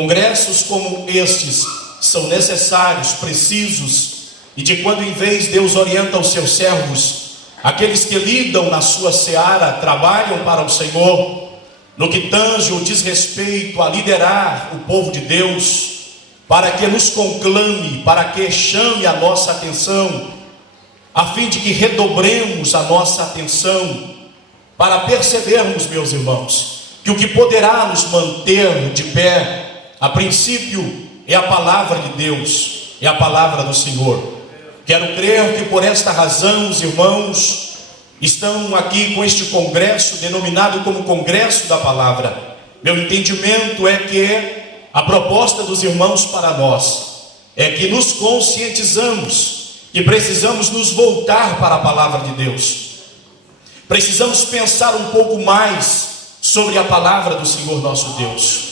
Congressos como estes são necessários, precisos, e de quando em vez Deus orienta os seus servos, aqueles que lidam na sua seara, trabalham para o Senhor, no que tange o diz respeito a liderar o povo de Deus, para que nos conclame, para que chame a nossa atenção, a fim de que redobremos a nossa atenção, para percebermos, meus irmãos, que o que poderá nos manter de pé, a princípio, é a palavra de Deus, é a palavra do Senhor. Quero crer que por esta razão os irmãos estão aqui com este congresso, denominado como Congresso da Palavra. Meu entendimento é que a proposta dos irmãos para nós é que nos conscientizamos que precisamos nos voltar para a palavra de Deus. Precisamos pensar um pouco mais sobre a palavra do Senhor nosso Deus.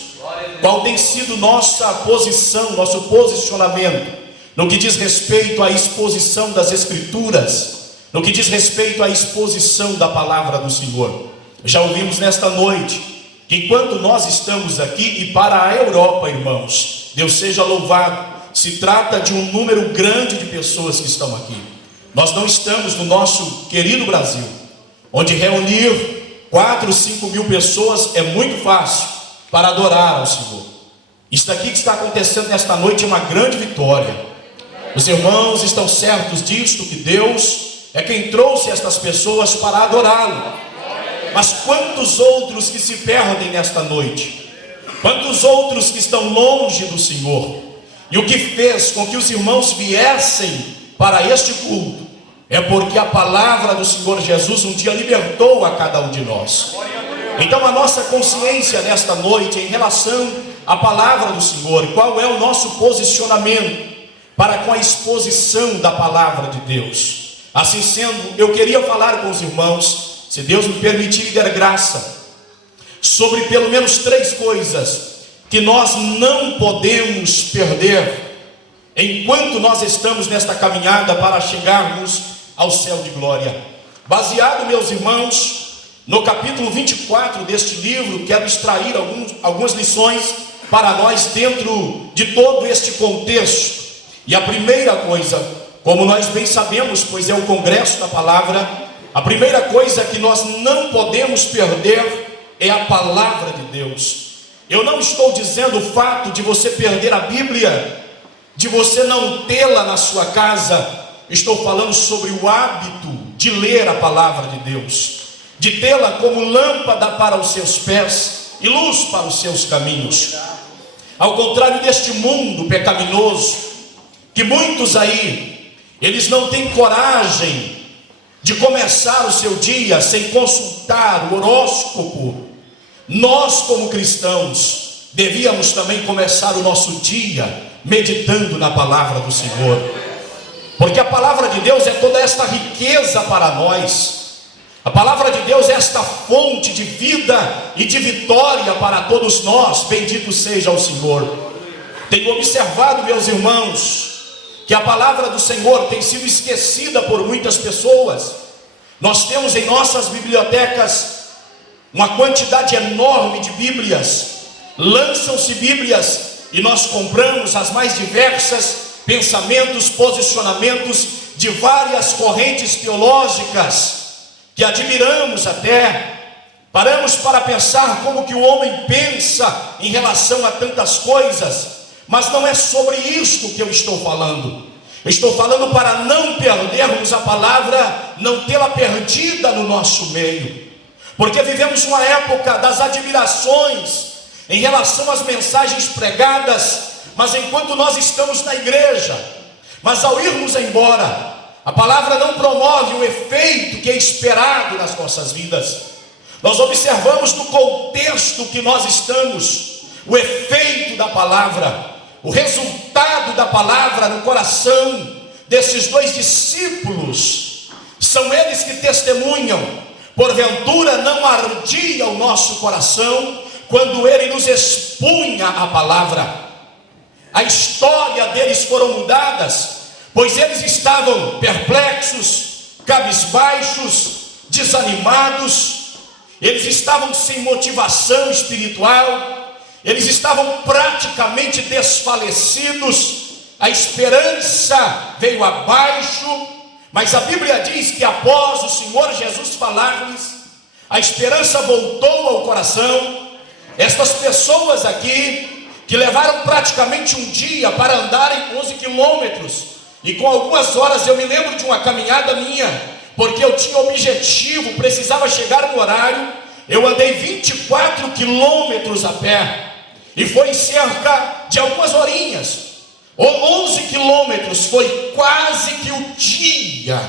Qual tem sido nossa posição, nosso posicionamento no que diz respeito à exposição das Escrituras, no que diz respeito à exposição da palavra do Senhor. Já ouvimos nesta noite que enquanto nós estamos aqui, e para a Europa, irmãos, Deus seja louvado, se trata de um número grande de pessoas que estão aqui. Nós não estamos no nosso querido Brasil, onde reunir 4, 5 mil pessoas é muito fácil para adorar ao Senhor. Isto aqui que está acontecendo nesta noite é uma grande vitória. Os irmãos estão certos disto, que Deus é quem trouxe estas pessoas para adorá-lo. Mas quantos outros que se perdem nesta noite? Quantos outros que estão longe do Senhor? E o que fez com que os irmãos viessem para este culto é porque a palavra do Senhor Jesus um dia libertou a cada um de nós. Então a nossa consciência nesta noite em relação à palavra do Senhor, qual é o nosso posicionamento para com a exposição da palavra de Deus. Assim sendo, eu queria falar com os irmãos, se Deus me permitir e der graça, sobre pelo menos 3 coisas que nós não podemos perder enquanto nós estamos nesta caminhada para chegarmos ao céu de glória. Baseado, meus irmãos, no capítulo 24 deste livro, quero extrair algumas lições para nós dentro de todo este contexto. E a primeira coisa, como nós bem sabemos, pois é o Congresso da Palavra, a primeira coisa que nós não podemos perder é a palavra de Deus. Eu não estou dizendo o fato de você perder a Bíblia, de você não tê-la na sua casa. Estou falando sobre o hábito de ler a palavra de Deus, de tê-la como lâmpada para os seus pés e luz para os seus caminhos. Ao contrário deste mundo pecaminoso, que muitos aí, eles não têm coragem de começar o seu dia sem consultar o horóscopo. Nós, como cristãos, devíamos também começar o nosso dia meditando na palavra do Senhor, porque a palavra de Deus é toda esta riqueza para nós. A palavra de Deus é esta fonte de vida e de vitória para todos nós. Bendito seja o Senhor. Tenho observado, meus irmãos, que a palavra do Senhor tem sido esquecida por muitas pessoas. Nós temos em nossas bibliotecas uma quantidade enorme de Bíblias. Lançam-se Bíblias e nós compramos as mais diversas pensamentos, posicionamentos de várias correntes teológicas que admiramos até. Paramos para pensar como que o homem pensa em relação a tantas coisas, mas não é sobre isto que eu estou falando. Eu estou falando para não perdermos a palavra, não tê-la perdida no nosso meio, porque vivemos uma época das admirações em relação às mensagens pregadas, mas enquanto nós estamos na igreja, mas ao irmos embora, a palavra não promove o efeito que é esperado nas nossas vidas. Nós observamos no contexto que nós estamos, o efeito da palavra, o resultado da palavra no coração desses 2 discípulos. São eles que testemunham: porventura não ardia o nosso coração quando ele nos expunha a palavra. A história deles foram mudadas, pois eles estavam perplexos, cabisbaixos, desanimados. Eles estavam sem motivação espiritual. eles estavam praticamente desfalecidos, a esperança veio abaixo, mas a Bíblia diz que após o Senhor Jesus falar-lhes, a esperança voltou ao coração. Estas pessoas aqui, que levaram praticamente um dia para andarem 11 quilômetros, e com algumas horas eu me lembro de uma caminhada minha, porque eu tinha objetivo, precisava chegar no horário, eu andei 24 quilômetros a pé, e foi cerca de algumas horinhas, 11 quilômetros, foi quase que o dia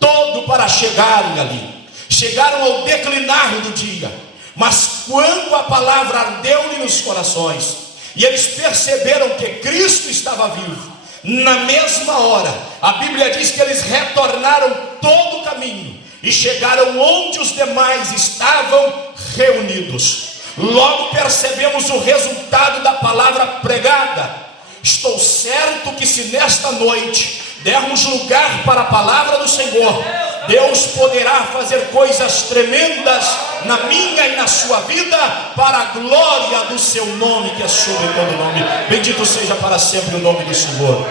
todo para chegarem ali. Chegaram ao declinar do dia, mas quando a palavra ardeu-lhe nos corações, e eles perceberam que Cristo estava vivo, na mesma hora, a Bíblia diz que eles retornaram todo o caminho, e chegaram onde os demais estavam reunidos. Logo percebemos o resultado da palavra pregada. Estou certo que se nesta noite dermos lugar para a palavra do Senhor, Deus poderá fazer coisas tremendas na minha e na sua vida, para a glória do seu nome, que é sobre todo nome. Bendito seja para sempre o nome do Senhor.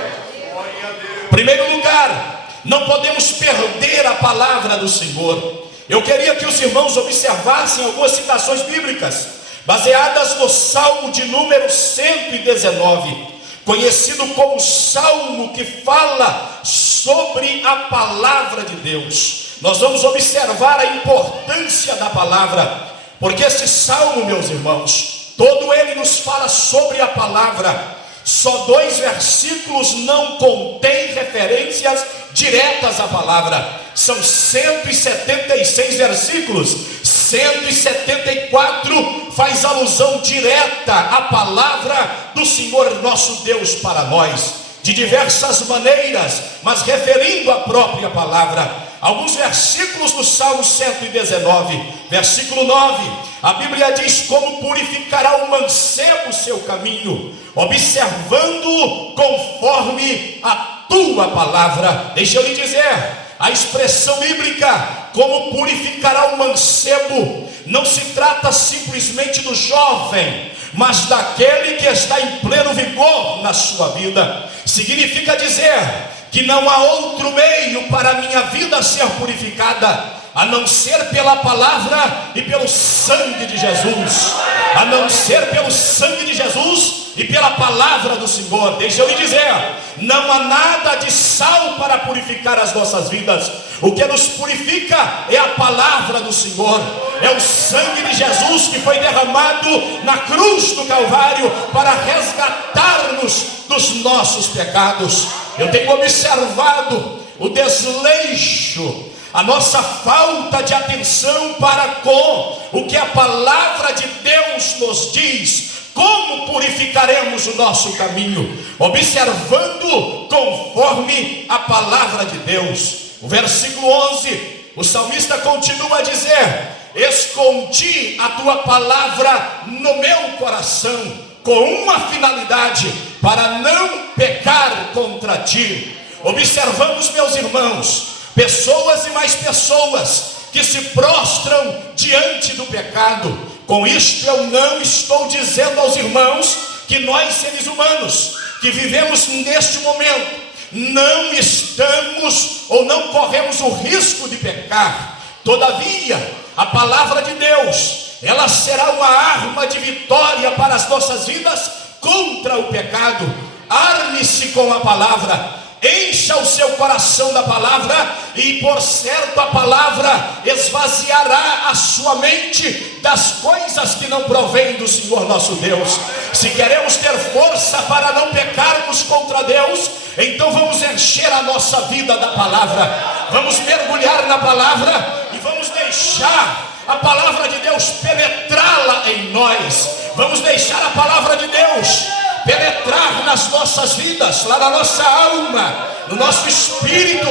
Em primeiro lugar, não podemos perder a palavra do Senhor. Eu queria que os irmãos observassem algumas citações bíblicas, baseadas no Salmo de número 119, conhecido como Salmo que fala sobre a palavra de Deus. Nós vamos observar a importância da palavra, porque esse Salmo, meus irmãos, todo ele nos fala sobre a palavra. Só 2 versículos não contêm referências diretas à palavra. São 176 versículos, 174 faz alusão direta à palavra do Senhor nosso Deus para nós, de diversas maneiras, mas referindo a própria palavra. Alguns versículos do Salmo 119, versículo 9, a Bíblia diz: como purificará o mancebo o seu caminho, observando conforme a tua palavra. Deixa eu lhe dizer, a expressão bíblica, como purificará o mancebo, não se trata simplesmente do jovem, mas daquele que está em pleno vigor na sua vida. Significa dizer que não há outro meio para a minha vida ser purificada, a não ser pela palavra e pelo sangue de Jesus, a não ser pelo sangue de Jesus e pela palavra do Senhor. Deixa eu lhe dizer, não há nada de sal para purificar as nossas vidas. O que nos purifica é a palavra do Senhor, é o sangue de Jesus que foi derramado na cruz do Calvário para resgatar-nos dos nossos pecados. Eu tenho observado o desleixo, a nossa falta de atenção para com o que a palavra de Deus nos diz. Como purificaremos o nosso caminho? Observando conforme a palavra de Deus. O versículo 11, o salmista continua a dizer: escondi a tua palavra no meu coração, com uma finalidade, para não pecar contra ti. Observamos, meus irmãos, pessoas e mais pessoas que se prostram diante do pecado. Com isto eu não estou dizendo aos irmãos que nós, seres humanos, que vivemos neste momento, não estamos ou não corremos o risco de pecar. Todavia, a palavra de Deus, ela será uma arma de vitória para as nossas vidas contra o pecado. Arme-se com a palavra, encha o seu coração da palavra, e por certo a palavra esvaziará a sua mente das coisas que não provêm do Senhor nosso Deus. Se queremos ter força para não pecarmos contra Deus, então vamos encher a nossa vida da palavra, vamos mergulhar na palavra e vamos deixar a palavra de Deus penetrá-la em nós. Vamos deixar a palavra de Deus penetrar nas nossas vidas, lá na nossa alma, no nosso espírito.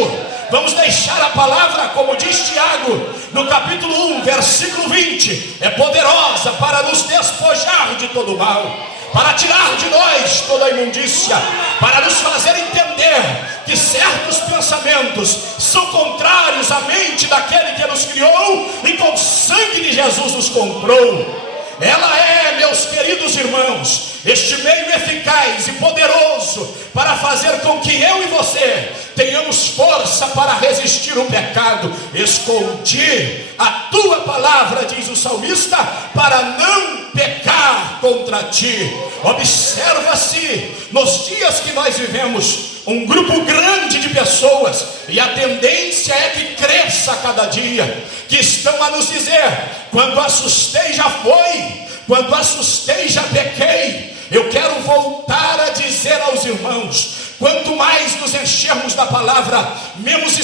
Vamos deixar a palavra, como diz Tiago, no capítulo 1, versículo 20, é poderosa para nos despojar de todo mal, para tirar de nós toda a imundícia, para nos fazer entender que certos pensamentos são contrários à mente daquele que nos criou e com o sangue de Jesus nos comprou. Ela é, meus queridos irmãos, este meio eficaz e poderoso para fazer com que eu e você tenhamos força para resistir o pecado. Escondi a tua palavra, diz o salmista, para não pecar contra ti. Observa-se, nos dias que nós vivemos, um grupo grande de pessoas, e a tendência é que cresça a cada dia, que estão a nos dizer: quando assustei já foi, quando assustei já pequei. Eu quero voltar a dizer aos irmãos: quanto mais nos enchermos da palavra, menos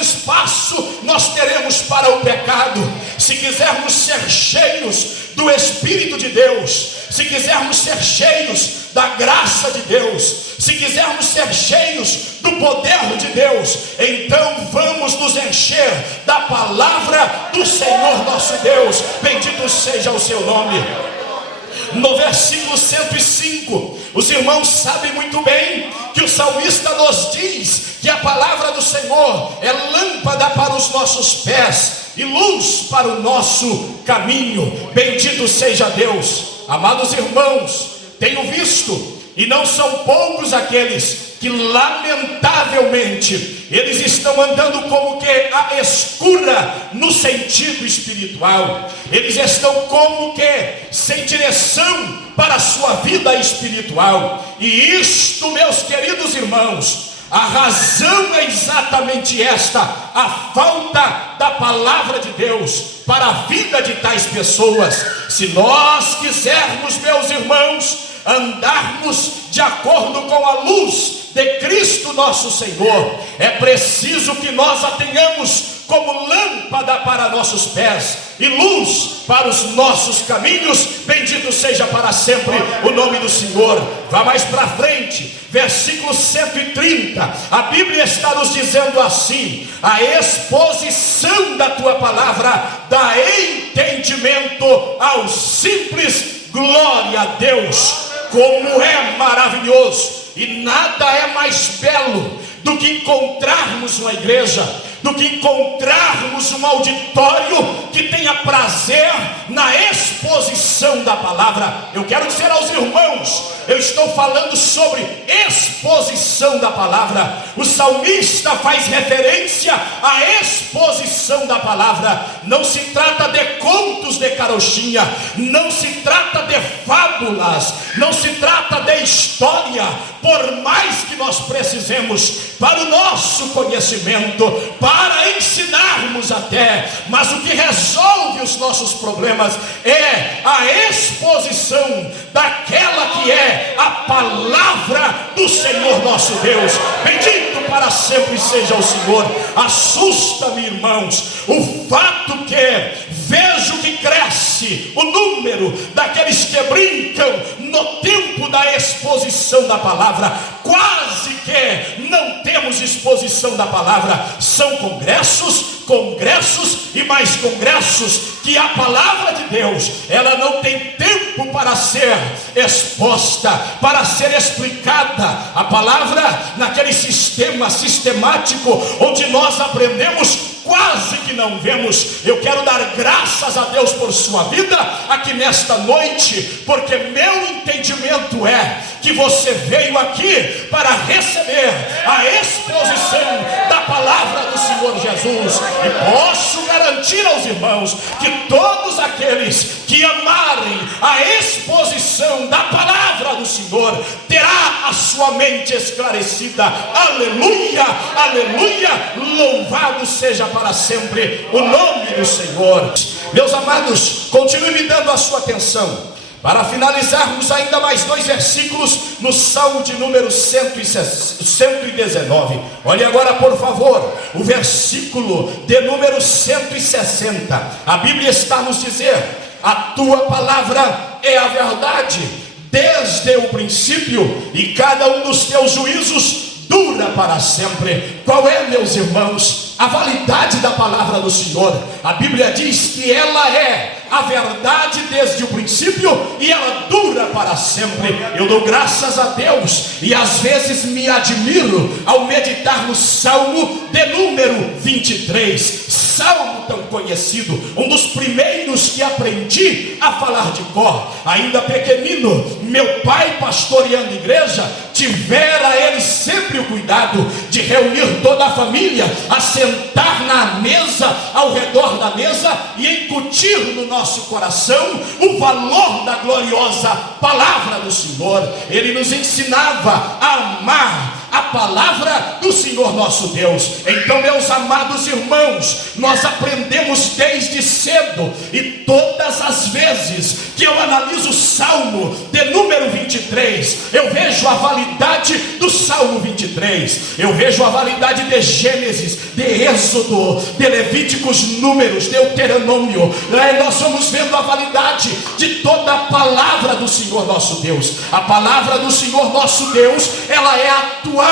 espaço nós teremos para o pecado. Se quisermos ser cheios do Espírito de Deus, se quisermos ser cheios da graça de Deus, se quisermos ser cheios do poder de Deus, então vamos nos encher da palavra do Senhor nosso Deus. Bendito seja o seu nome. No versículo 105, os irmãos sabem muito bem que o salmista nos diz que a palavra do Senhor é lâmpada para os nossos pés e luz para o nosso caminho. Bendito seja Deus. Amados irmãos, tenho visto, e não são poucos aqueles que lamentavelmente eles estão andando como que a escura no sentido espiritual. Eles estão como que sem direção para a sua vida espiritual. E isto, meus queridos irmãos, a razão é exatamente esta: a falta da palavra de Deus para a vida de tais pessoas. Se nós quisermos, meus irmãos, andarmos de acordo com a luz de Cristo nosso Senhor, é preciso que nós a tenhamos como lâmpada para nossos pés e luz para os nossos caminhos. Bendito seja para sempre o nome do Senhor. Vá mais para frente, versículo 130, a Bíblia está nos dizendo assim: a exposição da tua palavra dá entendimento aos simples. Glória a Deus. Como é maravilhoso, e nada é mais belo do que encontrarmos uma igreja, do que encontrarmos um auditório que tenha prazer na exposição da palavra. Eu quero dizer aos irmãos, eu estou falando sobre exposição da palavra. O salmista faz referência à exposição da palavra. Não se trata de contos de carochinha, não se trata de fábulas, não se trata de história, por mais que nós precisemos para o nosso conhecimento, para ensinarmos até, mas o que resolve os nossos problemas é a exposição daquela que é a palavra do Senhor nosso Deus. Bendito para sempre seja o Senhor. Assusta-me, irmãos, o fato que vejo que cresce o número daqueles que brincam no tempo da exposição da palavra. Quase que não temos exposição da palavra. São congressos e mais congressos que a palavra de Deus, ela não tem tempo para ser exposta, para ser explicada. A palavra naquele sistema sistemático onde nós aprendemos, quase que não vemos. Eu quero dar graças a Deus por sua vida aqui nesta noite, porque meu entendimento é que você veio aqui para receber a exposição da palavra do Senhor Jesus. E posso garantir aos irmãos que todos aqueles que amarem a exposição da palavra do Senhor terá a sua mente esclarecida. Aleluia, aleluia, louvado seja para sempre o nome do Senhor. Meus amados, continue me dando a sua atenção para finalizarmos ainda mais 2 versículos no Salmo de número 119. Olhe agora, por favor, o versículo de número 160. A Bíblia está nos dizer: a tua palavra é a verdade desde o princípio, e cada um dos teus juízos dura para sempre. Qual é, meus irmãos, a validade da palavra do Senhor. A Bíblia diz que ela é a verdade desde o princípio e ela dura para sempre. Eu dou graças a Deus e às vezes me admiro ao meditar no Salmo de número 23, salmo tão conhecido, um dos primeiros que aprendi a falar de cor. Ainda pequenino, meu pai pastoreando igreja, tivera ele sempre o cuidado de reunir toda a família, assentar na mesa, ao redor da mesa, e incutir no nosso coração o valor da gloriosa palavra do Senhor. Ele nos ensinava a amar a palavra do Senhor nosso Deus. Então, meus amados irmãos, nós aprendemos desde cedo, e todas as vezes que eu analiso o Salmo de número 23, eu vejo a validade do Salmo 23, eu vejo a validade de Gênesis, de Êxodo, de Levíticos, Números, Deuteronômio. Nós vamos vendo a validade de toda a palavra do Senhor nosso Deus. A palavra do Senhor nosso Deus, ela é atual.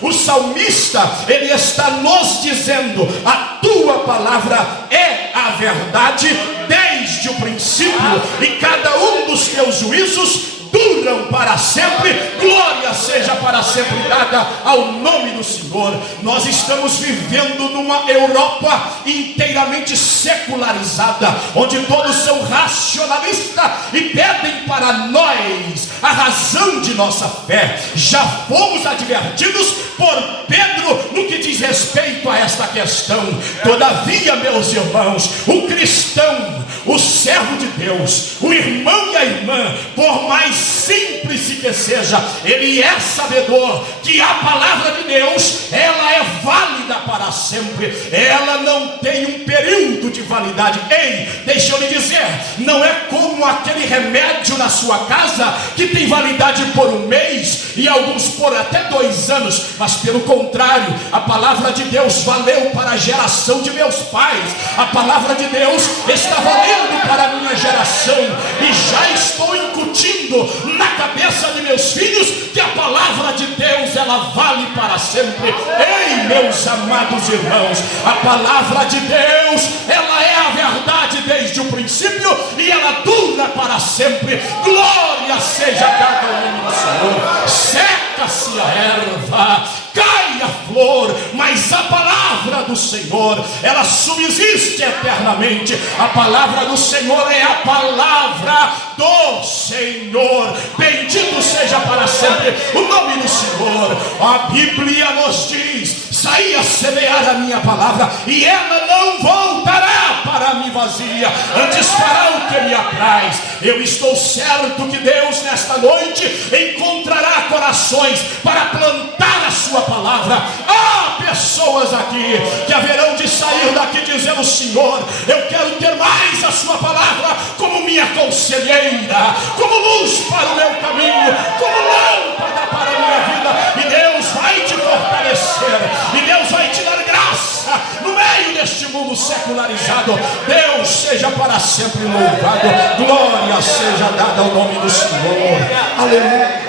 O salmista, ele está nos dizendo: a tua palavra é a verdade desde o princípio, e cada um dos teus juízos duram para sempre. Glória seja para sempre dada ao nome do Senhor. Nós estamos vivendo numa Europa inteiramente secularizada, onde todos são racionalistas e pedem para nós a razão de nossa fé. Já fomos advertidos por Pedro no que diz respeito a esta questão. Todavia, meus irmãos, o cristão, o servo de Deus, o irmão e a irmã, por mais simples que seja, ele é sabedor que a palavra de Deus, ela é válida para sempre. Ela não tem um período de validade. Ei, deixa eu lhe dizer, não é como aquele remédio na sua casa que tem validade por um mês e alguns por até 2 anos, mas pelo contrário, a palavra de Deus valeu para a geração de meus pais. A palavra de Deus está valendo para a minha geração, e já estou incutindo na cabeça de meus filhos que a palavra de Deus, ela vale para sempre. Ei, meus amados irmãos, a palavra de Deus, ela é a verdade desde o princípio e ela dura para sempre. Glória seja dada ao nome do Senhor. Seca-se a erva, cai a flor, mas a palavra do Senhor, ela subsiste eternamente. A palavra do Senhor é a palavra do Senhor. Bendito seja para sempre o nome do Senhor. A Bíblia nos diz: saí a semear a minha palavra, e ela não voltará para mim vazia, antes fará o que me apraz. Eu estou certo que Deus nesta noite encontrará corações para plantar a sua palavra. Há pessoas aqui que haverão de sair daqui dizendo: Senhor, eu quero ter mais a sua palavra como minha conselheira, como luz para o meu caminho, como lâmpada para a minha vida. E Deus vai te fortalecer, e Deus vai te dar graça no meio deste mundo secularizado. Deus seja para sempre louvado. Glória seja dada ao nome do Senhor. Aleluia.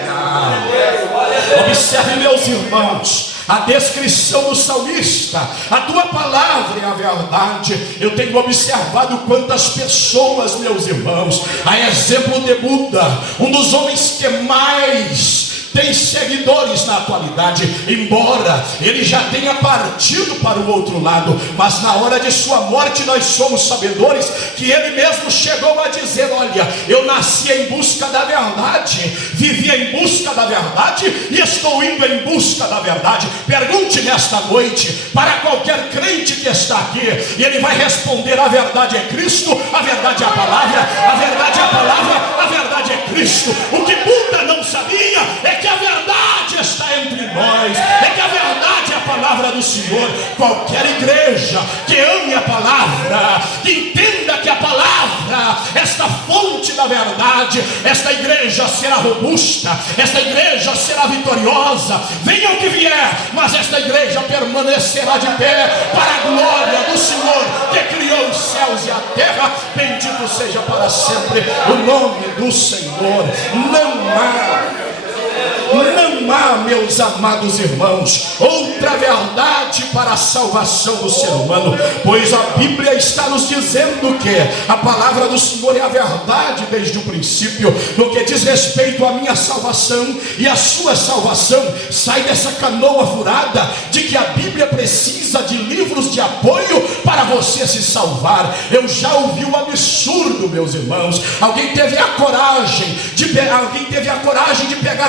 Observe, meus irmãos, a descrição do salmista: a tua palavra é a verdade. Eu tenho observado quantas pessoas, meus irmãos, a exemplo de Buda, um dos homens que mais tem seguidores na atualidade, embora ele já tenha partido para o outro lado, mas na hora de sua morte nós somos sabedores que ele mesmo chegou a dizer: olha, eu nasci em busca da verdade, vivi em busca da verdade e estou indo em busca da verdade. Pergunte nesta noite para qualquer crente que está aqui, e ele vai responder: a verdade é Cristo, a verdade é a palavra, a verdade é a palavra, a verdade é Cristo. O que Buda não sabia é que a verdade está entre nós, é que a verdade é a palavra do Senhor. Qualquer igreja que ame a palavra, que entenda que a palavra, esta fonte da verdade, esta igreja será robusta, esta igreja será vitoriosa, venha o que vier, mas esta igreja permanecerá de pé para a glória do Senhor que criou os céus e a terra. Bendito seja para sempre o nome do Senhor. Não há meus amados irmãos, outra verdade para a salvação do ser humano, pois a Bíblia está nos dizendo que a palavra do Senhor é a verdade desde o princípio. No que diz respeito à minha salvação e à sua salvação, sai dessa canoa furada de que a Bíblia precisa de livros de apoio para você se salvar. Eu já ouvi um absurdo, meus irmãos. Alguém teve a coragem de pegar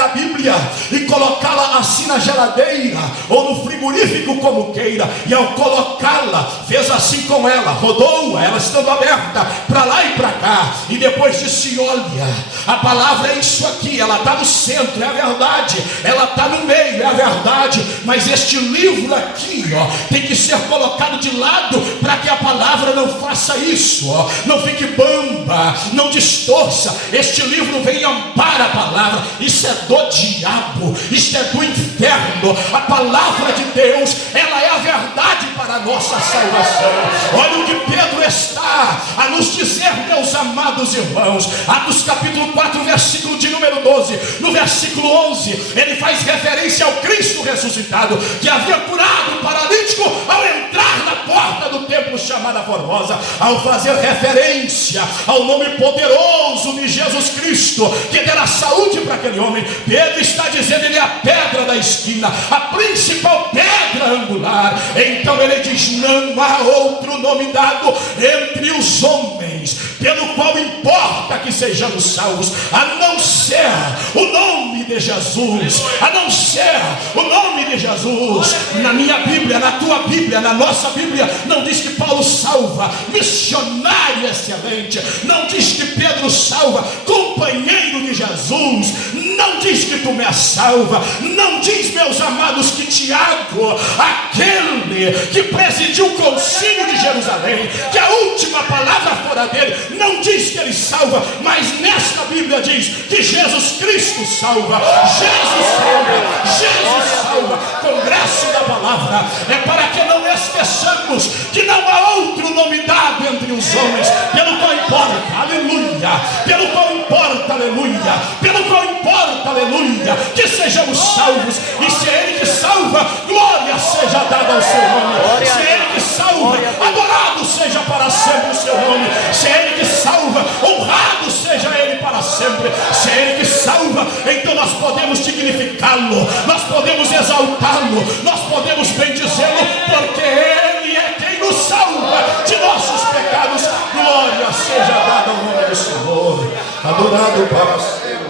a Bíblia e colocá-la assim na geladeira ou no frigorífico, como queira, e ao colocá-la, fez assim com ela, rodou-a, ela estando aberta para lá e para cá, e depois disse: olha, a palavra é isso aqui, ela está no centro, é a verdade, ela está no meio, é a verdade, mas este livro aqui, tem que ser colocado de lado para que a palavra não faça isso, não fique bamba, não distorça. Este livro vem e ampara a palavra. Isso é do diabo, isso é do inferno. A palavra de Deus, ela é a verdade para a nossa salvação. Olha o que Pedro está a nos dizer, meus amados irmãos. Atos capítulo 4, versículo de número 12. No versículo 11, ele faz referência ao Cristo ressuscitado, que havia curado o paralítico ao entrar na porta do templo chamada Formosa, ao fazer referência ao nome poderoso de Jesus Cristo, que dera saúde para aquele homem. Pedro está dizendo: ele é a pedra da esquina, a principal pedra angular. Então ele diz: não há outro nome dado entre os homens pelo qual importa que sejamos salvos, a não ser o nome de Jesus, a não ser o nome de Jesus. Na minha Bíblia, na tua Bíblia, na nossa Bíblia, não diz que Paulo salva missionário excelente, não diz que Pedro salva companheiro de Jesus, não diz que Tomé salva, não diz, meus amados, que Tiago, aquele que presidiu o concílio de Jerusalém, que a última palavra fora dele, não diz que ele salva, mas nesta Bíblia diz que Jesus Cristo salva. Jesus salva, Jesus salva. Congresso da palavra é para que não esqueçamos que não há outro nome dado entre os homens pelo qual importa, aleluia, pelo qual importa, aleluia, pelo qual importa, aleluia, que sejamos salvos. E se é ele que salva, glória seja dada ao seu nome. Se é ele que salva, adorado seja para sempre o seu nome. Se é ele que salva, honrado seja ele para sempre. Se é ele que salva, então nós podemos dignificá-lo, nós podemos exaltá-lo, nós podemos bendizê-lo, porque ele é quem nos salva de nossos pecados. Glória seja dada ao nome do Senhor, adorado para sempre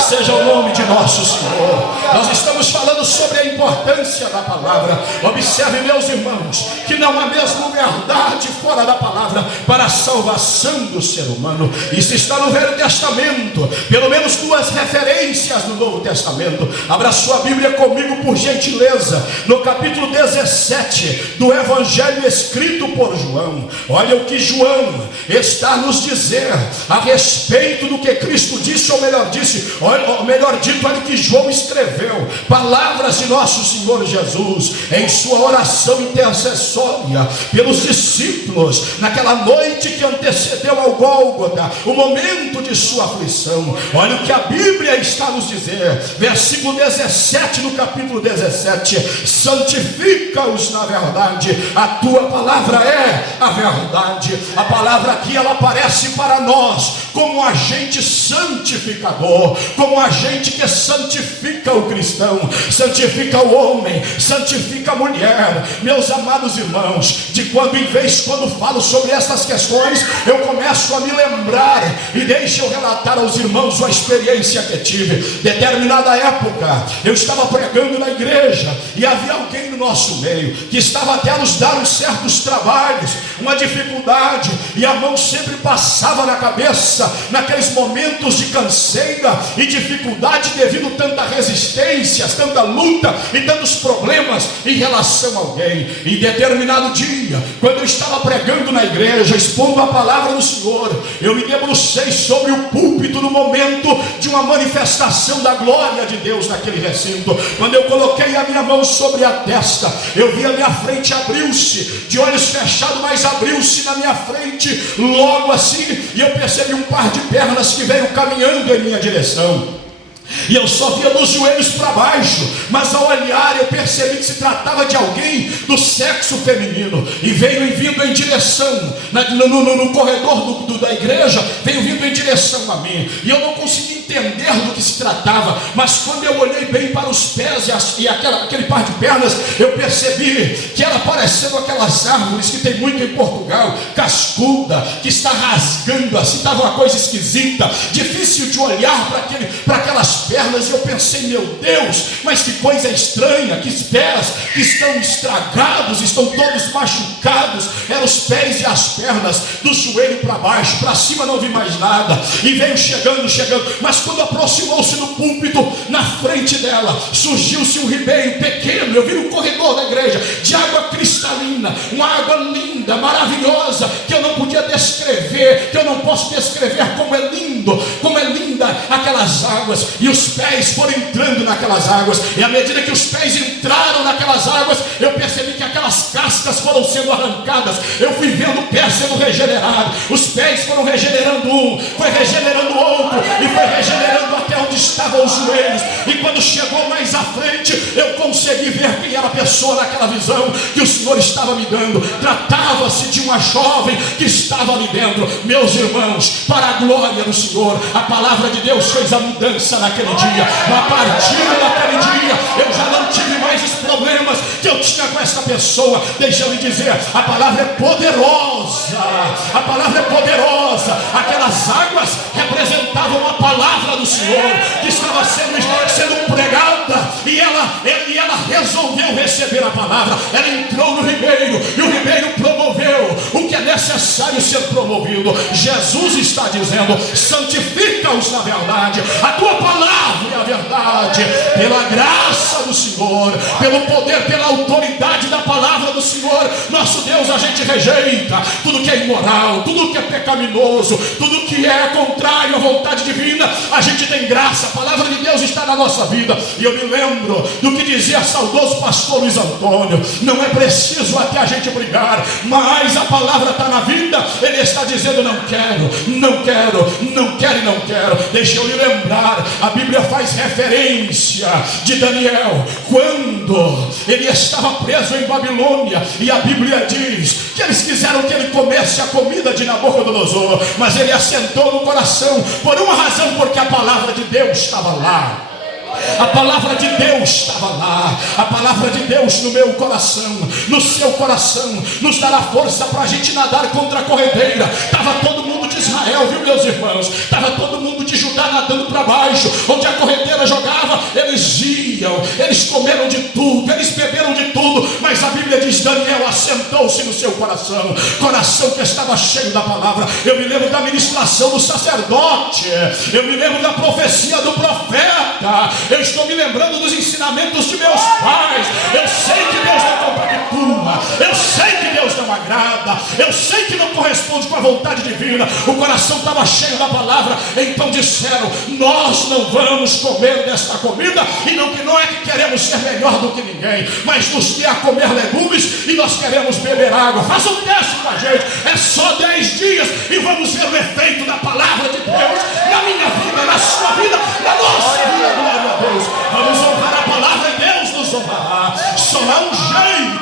seja o nome de nosso Senhor. Nós estamos falando sobre a importância da palavra. Observe, meus irmãos, que não há mesmo verdade fora da palavra para a salvação do ser humano. Isso está no Velho Testamento, pelo menos duas referências no Novo Testamento. Abra sua Bíblia comigo, por gentileza, no capítulo 17 do Evangelho escrito por João. Olha o que João está a nos dizer a respeito do que Cristo disse, ou melhor dito, olha o que João escreveu, palavras de nosso Senhor Jesus em sua oração intercessória pelos discípulos naquela noite que antecedeu ao Gólgota, o momento de sua aflição. Olha o que a Bíblia está a nos dizer, versículo 17 no capítulo 17: santifica-os na verdade, a tua palavra é a verdade. A palavra aqui, ela aparece para nós como agente santificador, como agente que santifica o cristão, santifica o homem, santifica a mulher. Meus amados irmãos, de quando em vez, quando falo sobre essas questões, eu começo a me lembrar, e deixa eu relatar aos irmãos uma experiência que tive. Determinada época, eu estava pregando na igreja, e havia alguém no nosso meio, que estava até a nos dar uns certos trabalhos, uma dificuldade, e a mão sempre passava na cabeça, naqueles momentos de canseira e dificuldade, devido a tanta resistência, tanta luta e tantos problemas em relação a alguém. Em determinado dia, quando eu estava pregando na igreja, expondo a palavra do Senhor, eu me debrucei sobre o púlpito no momento de uma manifestação da glória de Deus naquele recinto. Quando eu coloquei a minha mão sobre a testa, eu vi a minha frente abriu-se, de olhos fechados, mas abriu-se na minha frente, logo assim, e eu percebi um par de pernas que veio caminhando em minha direção. E eu só via dos joelhos para baixo, mas ao olhar eu percebi que se tratava de alguém do sexo feminino. E veio vindo em direção, no corredor da igreja, veio vindo em direção a mim. E eu não consegui entender do que se tratava, mas quando eu olhei bem para os pés e aquele par de pernas, eu percebi que era parecendo aquelas árvores que tem muito em Portugal, cascuda, que está rasgando assim, estava uma coisa esquisita, difícil de olhar para aquelas pernas. E eu pensei, meu Deus, mas que coisa estranha, que pés que estão estragados, estão todos machucados. Eram os pés e as pernas, do joelho para baixo, para cima não vi mais nada. E veio chegando, mas quando aproximou-se do púlpito, na frente dela surgiu-se um ribeiro pequeno. Eu vi no corredor da igreja, de água cristalina, uma água linda, maravilhosa, que eu não podia descrever, que eu não posso descrever como é lindo, como é linda aquelas águas. E os pés foram entrando naquelas águas, e à medida que os pés entraram naquelas águas, eu percebi que aquelas cascas foram sendo arrancadas. Eu fui vendo o pé sendo regenerado, os pés foram regenerando um, foi regenerando outro, e foi regenerando até onde estavam os joelhos. E quando chegou mais à frente, eu consegui ver quem era a pessoa naquela visão que o Senhor estava me dando. Tratava-se de uma jovem que estava ali dentro. Meus irmãos, para a glória do Senhor, a palavra de Deus fez a mudança naquele dia. A partir daquele dia, eu já não tive mais os problemas que eu tinha com essa pessoa. Deixa eu lhe dizer, a palavra é poderosa, a palavra é poderosa. Aquelas águas representavam a palavra do Senhor que estava sendo pregada, e ela resolveu receber a palavra. Ela entrou no ribeiro, e o ribeiro promoveu o que é necessário ser promovido. Jesus está dizendo: santifica-os na verdade, a tua palavra é a verdade. Pela graça do Senhor, pelo poder, pela autoridade da palavra do Senhor, nosso Deus, a gente rejeita tudo que é imoral, tudo que é pecaminoso, tudo que é contrário à vontade divina. A gente tem graça, a palavra de Deus está na nossa vida. E eu me lembro do que dizia saudoso pastor Luiz Antônio: não é preciso até a gente brigar, mas a palavra está na vida. Ele está dizendo: não quero, não quero, não quero e não quero. Deixa eu lhe lembrar, a Bíblia faz referência de Daniel, quando ele estava preso em Babilônia, e a Bíblia diz que eles quiseram que ele comesse a comida de Nabucodonosor, mas ele assentou no coração, por uma razão, porque a palavra de Deus estava lá. A palavra de Deus estava lá. A palavra de Deus no meu coração, no seu coração, nos dará força para a gente nadar contra a corredeira. Estava todo mundo de Israel, viu, meus irmãos? Estava todo mundo de Judá nadando para baixo. Onde a corredeira jogava, eles iam, eles comeram de tudo, eles beberam de tudo. Mas a Bíblia diz: Daniel assentou-se no seu coração, coração que estava cheio da palavra. Eu me lembro da ministração do sacerdote, eu me lembro da profecia do profeta, eu estou me lembrando dos ensinamentos de meus pais. Eu sei que Deus não compactua, eu sei que Deus não agrada, eu sei que não corresponde com a vontade divina. O coração estava cheio da palavra. Então disseram: nós não vamos comer desta comida, e não é que queremos ser melhor do que ninguém, mas nos dê a comer legumes e nós queremos beber água. Faça um teste com a gente, é só 10 dias e vamos ver o efeito da palavra de Deus na minha vida, na sua vida, na nossa vida. Glória a Deus. Vamos honrar a palavra e Deus nos honrará. Só há um jeito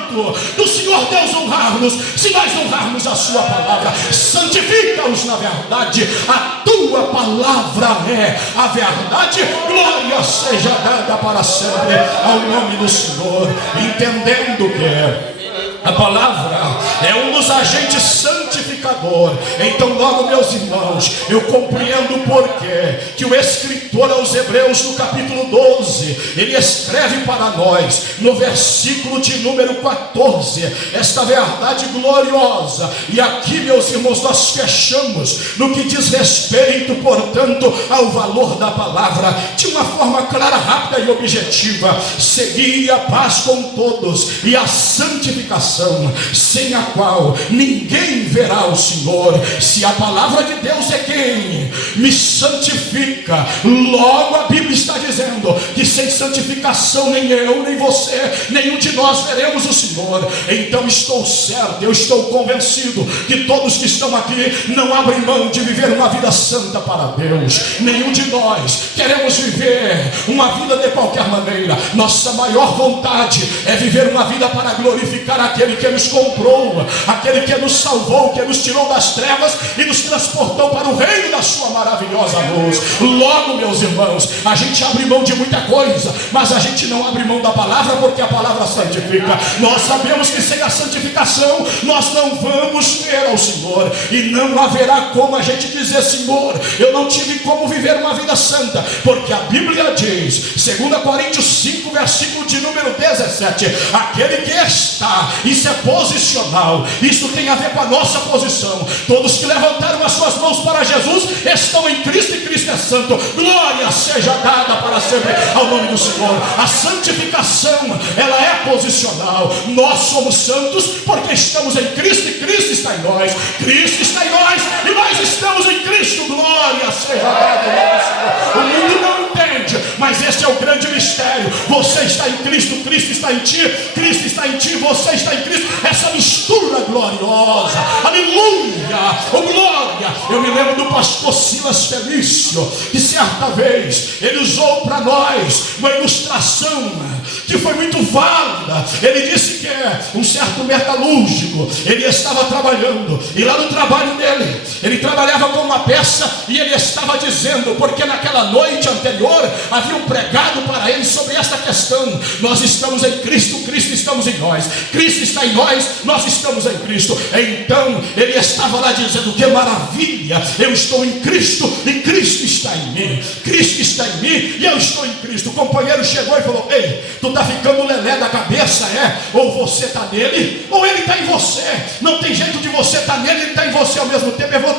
do Senhor Deus honrar-nos, se nós honrarmos a sua palavra. Santifica-os na verdade, a tua palavra é a verdade. Glória seja dada para sempre ao nome do Senhor. Entendendo que a palavra é um dos agentes santificador. Então logo, meus irmãos, eu compreendo o porquê que o escritor aos Hebreus, no capítulo 12, ele escreve para nós, no versículo de número 14, esta verdade gloriosa. E aqui, meus irmãos, nós fechamos no que diz respeito, portanto, ao valor da palavra, de uma forma clara, rápida e objetiva. Segui a paz com todos e a santificação, sem a qual ninguém verá ao Senhor. Se a palavra de Deus é quem me santifica, logo a Bíblia está dizendo que sem santificação nem eu, nem você, nenhum de nós veremos o Senhor. Então estou certo, eu estou convencido que todos que estão aqui não abrem mão de viver uma vida santa para Deus. Nenhum de nós queremos viver uma vida de qualquer maneira. Nossa maior vontade é viver uma vida para glorificar aquele que nos comprou, aquele que nos salvou, que nos tirou das trevas e nos transportou para o reino da sua maravilhosa luz. Logo, meus irmãos, a gente abre mão de muita coisa, mas a gente não abre mão da palavra, porque a palavra santifica. Nós sabemos que sem a santificação nós não vamos ver ao Senhor, e não haverá como a gente dizer: Senhor, eu não tive como viver uma vida santa, porque a Bíblia diz, 2 Coríntios 5, versículo de número 17, aquele que está, isso é posicional, isso tem a ver com a nossa posição. Todos que levantaram as suas mãos para Jesus estão em Cristo, e Cristo é santo. Glória seja dada para sempre ao nome do Senhor. A santificação, ela é posicional. Nós somos santos porque estamos em Cristo, e Cristo está em nós. Cristo está em nós e nós estamos em Cristo. Glória seja dada ao nome do Senhor. O mundo não entende, mas esse é o grande mistério. Você está em Cristo, Cristo está em ti, Cristo está em ti, você está em Cristo. Essa mistura gloriosa, aleluia, oh glória. Eu me lembro do pastor Silas Felício, que certa vez ele usou para nós uma ilustração que foi muito válida. Ele disse que um certo metalúrgico, ele estava trabalhando, e lá no trabalho dele, ele trabalhava com uma peça, e ele estava dizendo, porque naquela noite anterior haviam pregado para ele sobre esta questão: nós estamos em Cristo, Cristo estamos em nós, Cristo está em nós, nós estamos em Cristo. Então ele estava lá dizendo: que maravilha, eu estou em Cristo e Cristo está em mim, Cristo está em mim e eu estou em Cristo. O companheiro chegou e falou: ei, tu está ficando lelé da cabeça, ou você está nele, ou ele está em você. Não tem jeito de você estar nele e ele está em você ao mesmo tempo. Eu vou: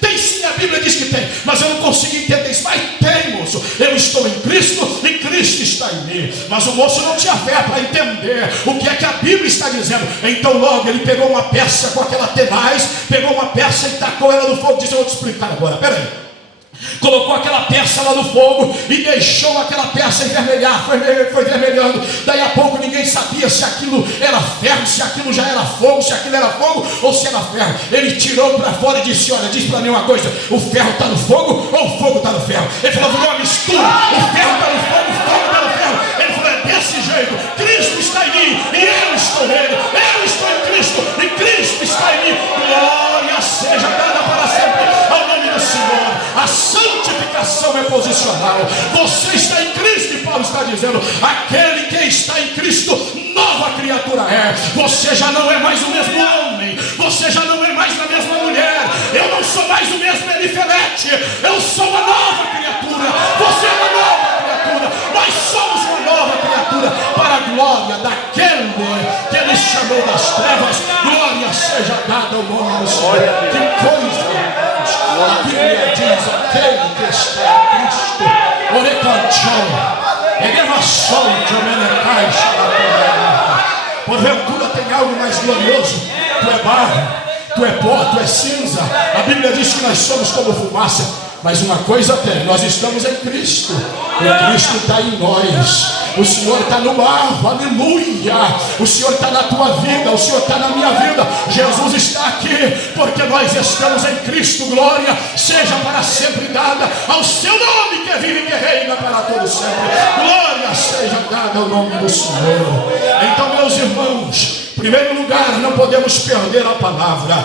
tem sim, a Bíblia diz que tem, mas eu não consigo entender isso. Mas tem, moço, eu estou em Cristo e Cristo está em mim. Mas o moço não tinha fé para entender o que é que a Bíblia está dizendo. Então logo ele pegou uma peça com aquela tenaz, pegou uma peça e tacou ela no fogo. Disse: eu vou te explicar agora, peraí. Colocou aquela peça lá no fogo e deixou aquela peça envermelhar, foi vermelhando. Daí a pouco ninguém sabia se aquilo era ferro, se aquilo já era fogo, se aquilo era fogo ou se era ferro. Ele tirou para fora e disse: olha, diz para mim uma coisa, o ferro está no fogo ou o fogo está no ferro? Ele falou: virou uma mistura, o ferro está no fogo, o fogo está no ferro. Ele falou: é desse jeito, Cristo está em mim e eu estou nele, eu estou em Cristo e Cristo está em mim. Glória seja dada para sempre ao nome do Senhor. A santificação é posicional. Você está em Cristo, e Paulo está dizendo: aquele que está em Cristo, nova criatura é. Você já não é mais o mesmo homem, você já não é mais a mesma mulher. Eu não sou mais o mesmo Elifelete, eu sou uma nova criatura. Você é uma nova criatura. Nós somos uma nova criatura para a glória daquele que ele chamou das trevas. Glória seja dada ao nome do Senhor. Que coisa! A Bíblia diz: aquele que está em Cristo, porventura tem algo mais glorioso. Tu é barro, tu é pó, tu é cinza. A Bíblia diz que nós somos como fumaça. Mas uma coisa tem, nós estamos em Cristo, e Cristo está em nós. O Senhor está no barro, aleluia. O Senhor está na tua vida, o Senhor está na minha vida. Jesus está aqui, porque nós estamos em Cristo. Glória seja para sempre dada ao seu nome, que vive e que reina para todo sempre. Glória seja dada ao nome do Senhor. Então, meus irmãos, em primeiro lugar, não podemos perder a palavra.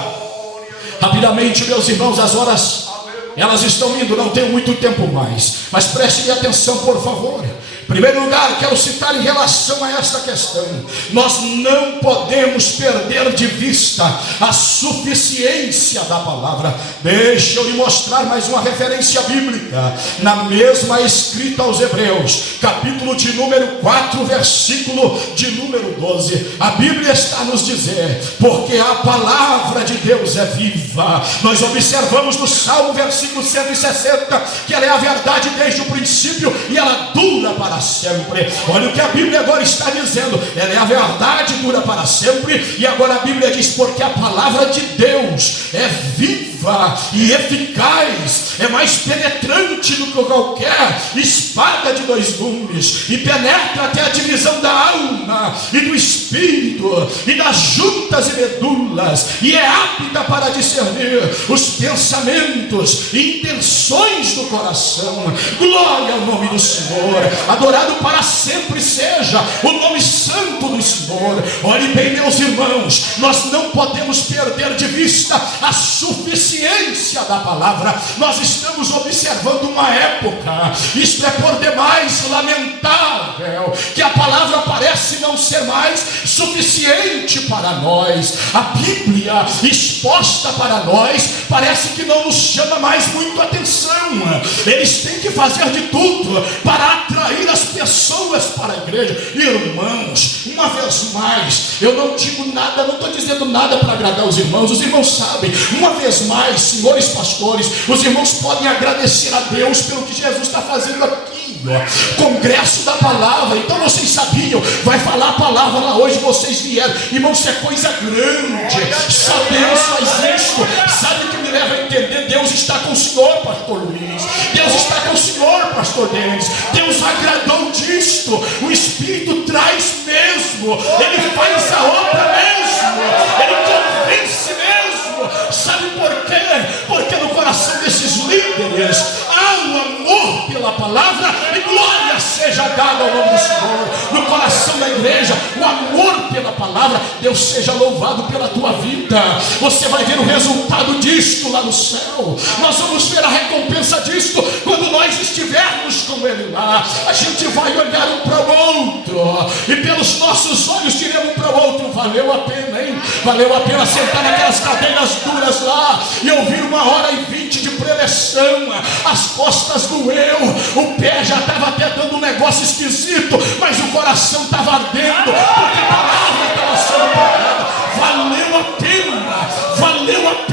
Rapidamente, meus irmãos, as horas elas estão indo, não tenho muito tempo mais, mas prestem atenção, por favor. Em primeiro lugar, quero citar em relação a esta questão: nós não podemos perder de vista a suficiência da palavra. Deixa eu lhe mostrar mais uma referência bíblica, na mesma escrita aos Hebreus, capítulo de número 4, versículo de número 12. A Bíblia está a nos dizer: porque a palavra de Deus é viva. Nós observamos no Salmo, versículo 160, que ela é a verdade desde o princípio e ela dura para sempre. Olha o que a Bíblia agora está dizendo. Ela é a verdade, dura para sempre. E agora a Bíblia diz: porque a palavra de Deus é viva e eficaz, é mais penetrante do que qualquer espada de 2 gumes, e penetra até a divisão da alma e do espírito e das juntas e medulas, e é apta para discernir os pensamentos e intenções do coração. Glória ao nome do Senhor. Adorado para sempre seja o nome santo do Senhor. Olhe bem, meus irmãos, nós não podemos perder de vista a suficiência da palavra. Nós estamos observando uma época, isto é por demais lamentável, que a palavra parece não ser mais suficiente para nós. A Bíblia exposta para nós parece que não nos chama mais muito atenção. Eles têm que fazer de tudo para atrair as pessoas para a igreja. Irmãos, uma vez mais, eu não digo nada, não estou dizendo nada para agradar os irmãos sabem. Uma vez mais, senhores pastores, os irmãos podem agradecer a Deus pelo que Jesus está fazendo aqui. Congresso da palavra. Então vocês sabiam, vai falar a palavra lá hoje, vocês vieram. Irmãos, isso é coisa grande. Só Deus faz isso. Sabe o que me leva a entender? Deus está com o Senhor, pastor Luiz. Deus está com o Senhor, pastor Denis. Deus agradou disto. O Espírito traz mesmo. Ele faz a obra mesmo. Ele convence mesmo. Sabe por quê? Porque no coração desses líderes há um amor pela palavra, e glória seja dada ao nome do Senhor. No coração da igreja, o amor pela palavra. Deus seja louvado pela tua vida. Você vai ver o resultado disto lá no céu. Nós vamos ver a recompensa disto quando nós estivermos com Ele lá. A gente vai olhar um para o outro, e pelos nossos olhos diremos um para o outro: valeu a pena, hein? Valeu a pena sentar naquelas cadeiras duras lá e ouvir 1h20 de preleção. As costas doeu, o pé já estava até dando um negócio esquisito, mas o coração estava ardendo, porque a palavra estava sendo pregada. Valeu a pena, valeu a pena.